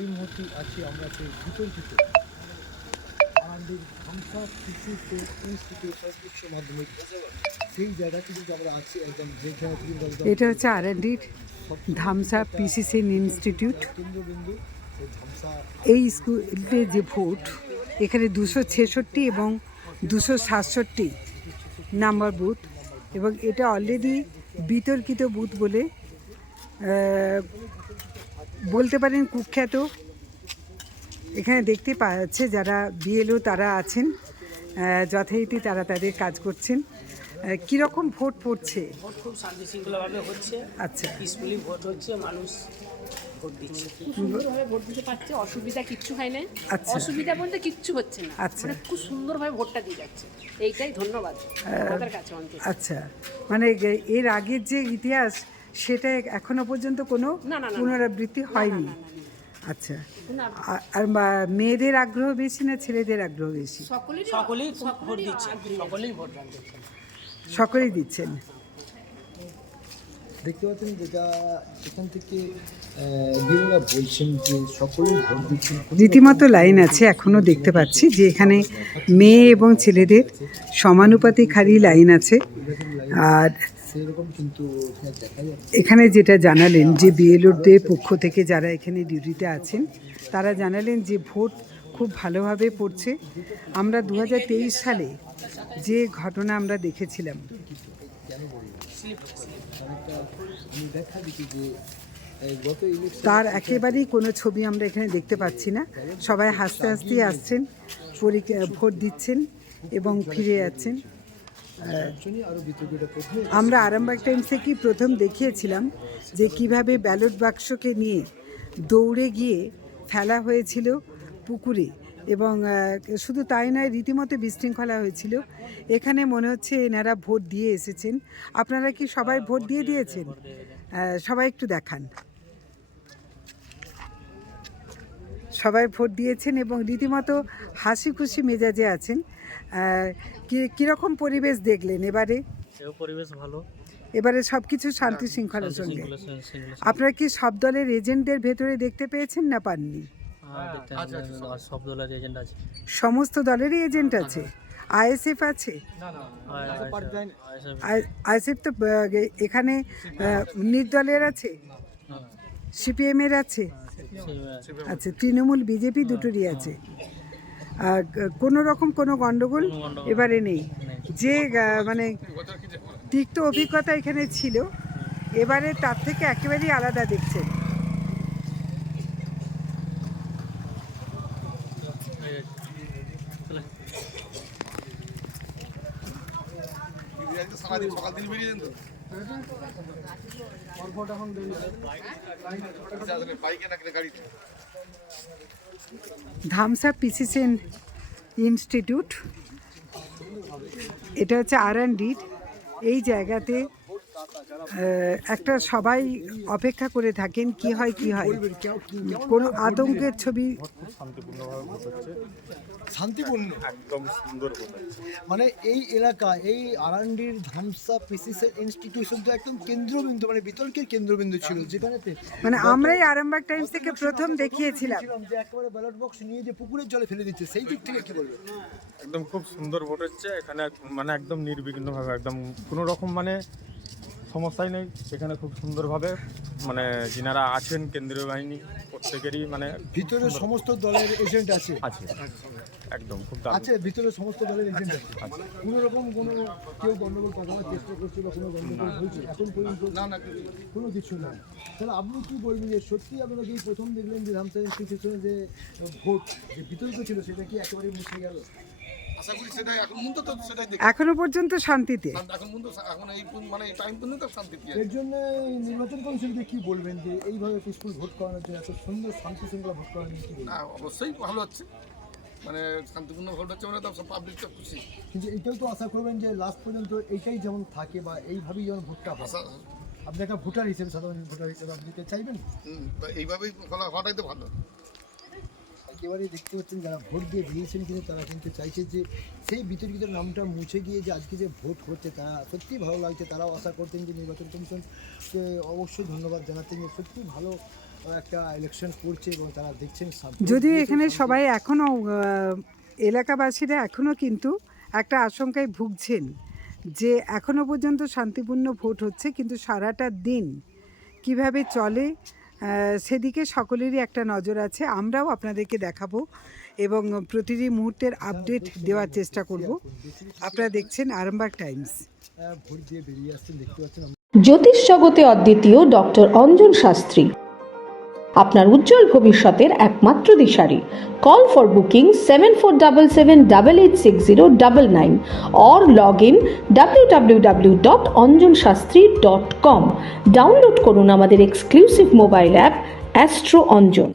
এই মুহূর্তে আছি আমরা সেই বিতর্কিত আমাদের ধামসা শিশু ইনস্টিটিউট উচ্চ মাধ্যমিক সেই জায়গাটি কিন্তু আমরা আছি একদম যেখানে এটা হচ্ছে আর&ডির ধামসা পিসিসি ইনস্টিটিউট। কেন্দ্রবিন্দু সেই ধামসা এই স্কুলে যে ভোট এখানে 266 এবং 267 নাম্বার বুথ, এবং এটা অলরেডি বিতর্কিত বুথ বলে বলতে পারেন, কুখ্যাত। এখানে দেখতে পাওয়া যাচ্ছে যারা বিএলও তারা আছেন, যথারীতি তারা তাদের কাজ করছেন। কীরকম ভোট পড়ছে? ভোট খুব শান্তি শৃঙ্খলাভাবে হচ্ছে। আচ্ছা, পিসফুলি ভোট হচ্ছে, মানুষ ভোট দিচ্ছে। সুন্দরভাবে ভোট দিতে পারছে, অসুবিধা কিচ্ছু হয় না। আচ্ছা। অসুবিধা বলতে কিচ্ছু হচ্ছে না। আচ্ছা। মানে খুব সুন্দরভাবে ভোটটা দিয়ে যাচ্ছে, এইটাই ধন্যবাদ আমাদের কাছে অন্তত। আচ্ছা, মানে এর আগের যে ইতিহাস সেটা এখনো পর্যন্ত কোনো না, না, না, না। পুনরাবৃত্তি হয়নি। না, না, না। আচ্ছা, না, আর মেয়েদের আগ্রহ বেশি না ছেলেদের আগ্রহ বেশি? সকলেরই সকলেই ভোট দিচ্ছে, সকলেই ভোট দান করছেন। সকলেই দিচ্ছেন। দেখতে পাচ্ছেন যেটা এখান থেকে বিরোধীরা বলছেন যে সকলেই ভোট দিচ্ছেন। রীতিমতো লাইন আছে, এখনও দেখতে পাচ্ছি যে এখানে মেয়ে এবং ছেলেদের সমানুপাতিক হারি লাইন আছে। আর সেরকম কিন্তু এখানে দেখা যাচ্ছে। এখানে যেটা জানালেন যে বিএলওদের পক্ষ থেকে যারা এখানে ডিউটিতে আছেন তারা জানালেন যে ভোট খুব ভালোভাবে পড়ছে। আমরা 2023 সালে যে ঘটনা আমরা দেখেছিলাম, দেখা দিচ্ছি যে গত ইলেকশন তার একেবারেই কোনো ছবি আমরা এখানে দেখতে পাচ্ছি না। সবাই হাসতে হাসতেই আসছেন, ভোট দিচ্ছেন এবং ফিরে যাচ্ছেন। আরো বিতর্কিত প্রথমে আমরা আরামবাগ টাইমস থেকে প্রথম দেখিয়েছিলাম যে কিভাবে ব্যালট বাক্সকে নিয়ে দৌড়ে গিয়ে ফেলা হয়েছিল পুকুরে, এবং শুধু তাই নয়, রীতিমতো বিশৃঙ্খলা হয়েছিল। এখানে মনে হচ্ছে এনারা ভোট দিয়ে এসেছেন। আপনারা কি সবাই ভোট দিয়ে দিয়েছেন? সবাই একটু দেখান। সবাই ভোট দিয়েছেন এবং রীতিমতো হাসি খুশি মেজাজে আছেন। কীরকম পরিবেশ দেখলেন এবারে? পরিবেশ ভালো, এবারে সব কিছু শান্তি শৃঙ্খলার সঙ্গে। আপনারা কি সব দলের এজেন্টদের ভেতরে দেখতে পেয়েছেন না পাননি? সব দলের এজেন্ট আছে, সমস্ত দলেরই এজেন্ট আছে। আইএসএফ আছে? আইএসএফ তো এখানে নির্দলের আছে, সিপিএমের আছে, আচ্ছা, তৃণমূল বিজেপি দুটোরই আছে। কোনো রকম কোনো গন্ডগোল এবারে নেই। যে মানে তিক্ত অভিজ্ঞতা এখানে ছিল, এবারে তার থেকে একেবারেই আলাদা দেখছেন। ধামসা পিসিসি ইনস্টিটিউট, এটা হচ্ছে আর&ডির এই জায়গাতে একটা সবাই অপেক্ষা করে থাকেন কি হয় কি হয়। কোনো আতঙ্কের ছবি শান্তিপূর্ণ একদম সুন্দর মানে এই এলাকা এই আর&ডির ধামসা পিসিসি ইনস্টিটিউশন তো একদম কেন্দ্রবিন্দু, মানে বিতর্কের কেন্দ্রবিন্দু ছিল, যেখানে মানে আমরাই আরামবাগ টাইমস থেকে প্রথম দেখিয়েছিলাম যে একেবারে ব্যালট বক্স নিয়ে যে পুকুরের জলে ফেলে দিচ্ছে, সেই দিক থেকে কি বলবেন? একদম খুব সুন্দর ভোট হচ্ছে এখানে, মানে একদম নির্বিঘ্নভাবে, একদম কোনো রকম মানে সমস্যাই নেই এখানে। খুব সুন্দরভাবে মানে যিনারা আছেন কেন্দ্রীয় বাহিনী প্রত্যেকেরই মানে ভিতরে সমস্ত দলের এজেন্ট আছে আছে, একদম খুব দারুণ আছে, ভিতরে সমস্ত দলের এজেন্ট আছে। কোনো রকম কোনো কেউ গন্ডগোল করার চেষ্টা করছে বা কোনো গন্ডগোল হয়েছে এখন পর্যন্ত? না, কোনো কিছু না। তাহলে আপনি কি বলবেন যে সত্যি আপনারা কি প্রথম দেখলেন যে ধামসা ইনস্টিটিউশনে যে ভোট যে বিতর্ক ছিল সেটা কি একেবারে মুছে গেল? আশা করি সেটাই এখন পর্যন্ত তো সেটাই দেখি। এখনো পর্যন্ত শান্তিতে? এখন পর্যন্ত এখন এই মানে এই টাইম পর্যন্ত শান্তিতে। এর জন্য নির্বাচন কমিশনকে কি বলবেন যে এইভাবে পিসফুল ভোট করানোর জন্য, এত সুন্দর শান্তি শৃঙ্খলা ভোট করানো কি বলবেন? না, অবশ্যই ভালো হচ্ছে, মানে শান্তিপূর্ণ ভোট হচ্ছে, মানে তো সব পাবলিক তো খুশি। কিন্তু এইটাও তো আশা করবেন যে লাস্ট পর্যন্ত এইটাই যেমন থাকে বা এইভাবেই যেমন ভোটটা হয়। আপনি একটা ভোটার হিসেবে, সাধারণ ভোটার হিসেবে আপনি কি চাইবেন? এইভাবেই হওয়াটাই তো ভালো। একেবারেই দেখতে পাচ্ছেন যারা ভোট দিয়ে দিয়েছেন কিন্তু তারা কিন্তু চাইছে যে সেই বিতর্কিত নামটা মুছে গিয়ে যে আজকে যে ভোট হচ্ছে তারা সত্যিই ভালো লাগছে। তারাও আশা করতেন যে নির্বাচন কমিশনকে অবশ্যই ধন্যবাদ জানাতেন যে সত্যি ভালো একটা ইলেকশন করছে এবং তারা দেখছেন যদিও এখানে সবাই এখনও এলাকাবাসীরা এখনও কিন্তু একটা আশঙ্কায় ভুগছেন যে এখনও পর্যন্ত শান্তিপূর্ণ ভোট হচ্ছে, কিন্তু সারাটা দিন কিভাবে চলে সেদিকে সকলেরই একটা নজর আছে। আমরাও আপনাদেরকে দেখাবো এবং প্রতিটি মুহূর্তের আপডেট দেওয়ার চেষ্টা করব। আপনারা দেখছেন আরামবাগ টাইমস। ভোট দিয়ে বেরিয়ে আসছেন, দেখতে পাচ্ছেন। জ্যোতিষ জগতে অদ্বিতীয় ডক্টর অঞ্জন শাস্ত্রী আপনার উজ্জ্বল ভবিষ্যতের একমাত্র দিশারি। Call for booking 7477886099 or log in www.anjanshastri.com। Download করুন আমাদের exclusive mobile app astro Anjan.